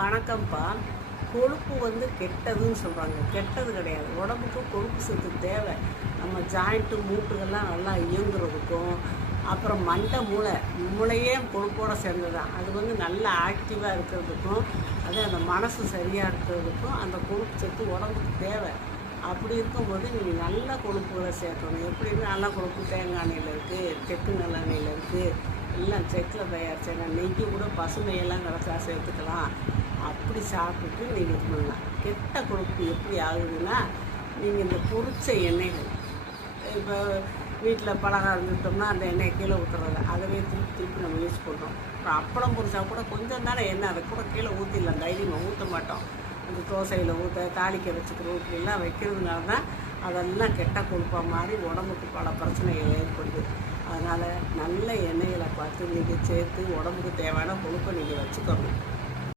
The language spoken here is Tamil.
வணக்கம்ப்பா. கொழுப்பு கெட்டதுன்னு சொல்கிறாங்க. கெட்டது கிடையாது. உடம்புக்கு கொழுப்பு சத்து தேவை. நம்ம ஜாயிண்ட்டு மூட்டுகள்லாம் நல்லா இயங்குறதுக்கும், அப்புறம் மூளையே கொழுப்போடு சேர்ந்தது தான். அது நல்லா ஆக்டிவாக இருக்கிறதுக்கும், அந்த மனசு சரியாக இருக்கிறதுக்கும் அந்த கொழுப்பு சத்து உடம்புக்கு தேவை. அப்படி இருக்கும்போது நீங்கள் நல்ல கொழுப்புகளை சேர்க்கணும். எப்படின்னு நல்ல கொழுப்பு தேங்காய் எண்ணெயில் இருக்குது, செக்கு நல்லெண்ணெயில் இருக்குது, எல்லாம் செக்கில் தயாரிச்சாங்க. நெய் கூட பசுமையெல்லாம் கிடச்சா சேர்த்துக்கலாம். அப்படி சாப்பிட்டுட்டு நீங்கள் இது பண்ணலாம். கெட்ட கொழுப்பு எப்படி ஆகுதுன்னா, நீங்கள் இந்த பொரிச்ச எண்ணெய்கள், இப்போ வீட்டில் பலகாரம் இருந்துட்டோம்னா அந்த எண்ணெயை கீழே ஊற்றுறது, அதவே திருப்பி நம்ம யூஸ் பண்ணுறோம். அப்புறம் அப்பளம் பொரிச்சா கூட கொஞ்சம் தானே எண்ணெய், அதை கூட கீழே ஊற்றிடலாம். தைரியமாக ஊற்ற மாட்டோம். இந்த தோசையில் ஊற்ற, தாளிக்க வச்சுக்கிறோம், இப்படிலாம் வைக்கிறதுனால தான் அதெல்லாம் கெட்ட கொழுப்பாக மாறி உடம்புக்கு பல பிரச்சனைகள் ஏற்படுது. அதனால் நல்ல எண்ணெய்களை பார்த்து நீங்கள் சேர்த்து உடம்புக்கு தேவையான கொழுப்பை நீங்கள் வச்சுக்கணும்.